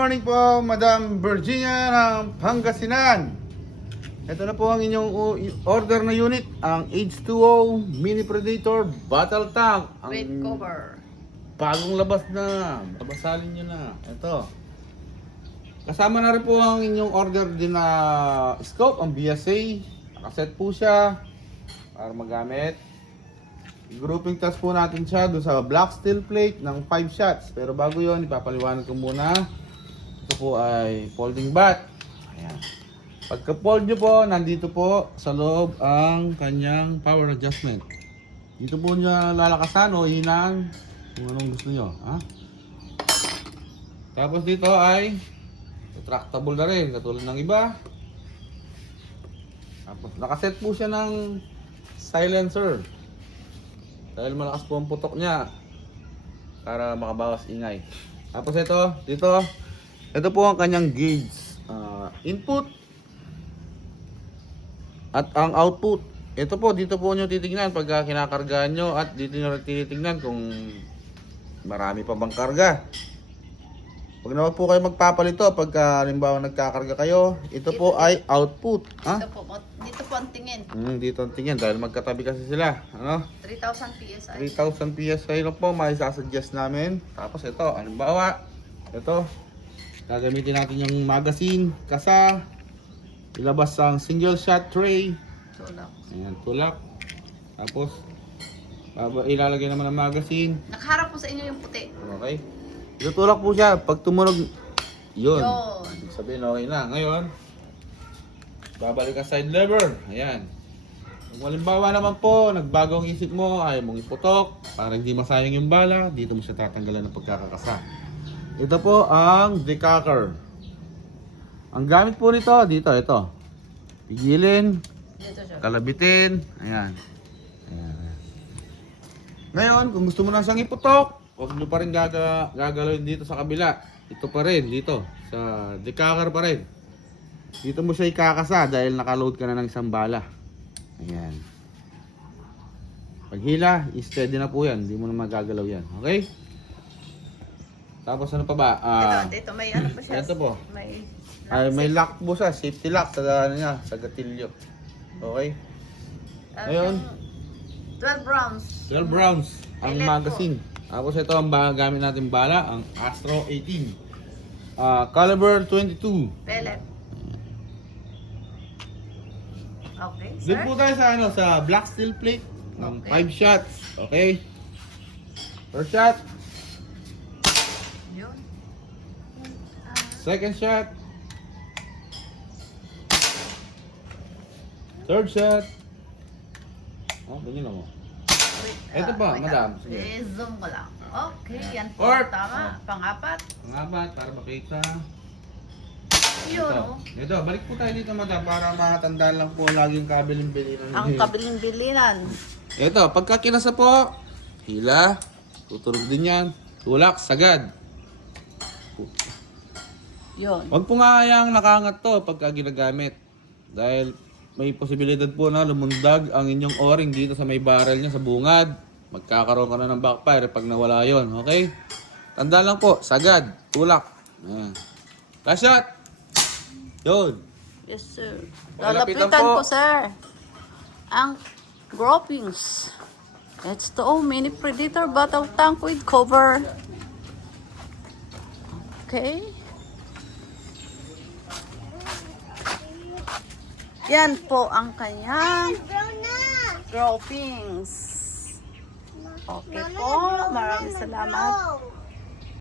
Morning po, Madam Virginia ng Pangasinan. Ito na po ang inyong order na unit, ang H2O Mini Predator Battle Tank. Ang Weight cover. bagong labas na. Babasalin nyo na. Ito. Kasama na rin po ang inyong order din na scope, ang BSA. Nakaset po siya para magamit. Grouping test po natin siya doon sa black steel plate ng 5 shots. Pero bago yon, ipapaliwanag ko muna. Ito po ay folding bat. Ayan. Pagka fold nyo po, nandito po sa loob ang kanyang power adjustment. Dito po nyo lalakasan o hinaan kung anong gusto nyo. Ha? Tapos dito ay retractable na rin, katulad ng iba. Tapos nakaset po siya ng silencer. Dahil malakas po ang putok niya para makabawas ingay. Tapos ito po ang kanyang gauge. Input at ang output. Ito po, dito po nyo titignan pagka kinakargaan nyo at dito nyo titignan kung marami pa bang karga. Huwag naman po kayo magpapalito pagka halimbawa nagkakarga kayo. Ito po ay output. Dito po ang tingin. Dito ang tingin dahil magkatabi kasi sila. Ano? 3,000 PSI. 3,000 PSI lang po may sasuggest namin. Tapos ito, halimbawa, ito, gagamitin natin yung magazine, kasa, ilabas ang single shot tray. Tulak. Ayan, tulak. Tapos, ilalagay naman ang magazine. Nakaharap po sa inyo yung puti. Okay. Itutulak po siya. Pag tumunog, yun. Yun. Ibig sabihin, okay na. Ngayon, babalik ka side lever. Ayan. Kung halimbawa naman po, nagbago ang isip mo, ayaw mong iputok, para hindi masayang yung bala, dito mo siya tatanggalan ng pagkakakasa. Ito po ang decocker. Ang gamit po nito, dito, ito. Pigilin, Dito siya. kalabitin, ayan. Ayan. Ngayon, kung gusto mo na siyang iputok, huwag nyo pa rin gagalawin dito sa kabila. Ito pa rin, dito. Sa decocker pa rin. Dito mo siya ikakasa dahil nakaload ka na ng isang bala. Ayan. Pag hila, steady na po yan. Hindi mo na magagalaw yan. Okay? Tapos ano pa ba? Dito may ano pa siya. Ito po. May May lock po siya. Safety lock sa, ano niya, sa gatilyo. Okay? Ngayon, 12 rounds. 12 rounds ang Pellet magazine. Tapos ito ang gamit natin bala, ang Astro 18. Caliber 22. Pellet. Okay, sir. Doon po tayo sa ano, sa black steel plate ng 5 shots. Okay? First shot, Yun. second shot, third shot. Oh, ganyan lang mo. Ito pa, wait madam. lang. Sige. Zoom ko lang. Okay, yan po. Fourth. Tama. Pang-apat. Pangapat, para makita. Yun, Ito. oh. Ito, balik po tayo dito, madam, para makatandaan lang po laging kabiling bilinan. Ang kabiling-bilinan. Ito, pagka kinasa po, hila, tuturog din yan, tulak, sagad. Yun. Huwag po nga kayang nakangat to pagka ginagamit. Dahil may posibilidad po na lumundag ang inyong o-ring dito sa may barrel niya sa bungad. Magkakaroon ka na ng backfire pag nawala yon, okay? Tandaan lang po, sagad, tulak. Ayan. Last shot! Yun. Yes, sir. Lalapitan Lalapitan po. ko, sir. Ang groupings. H2O Mini Predator Battle Tank with cover. Okay. Yan po ang kanyang groupings. Okay po. Maraming salamat.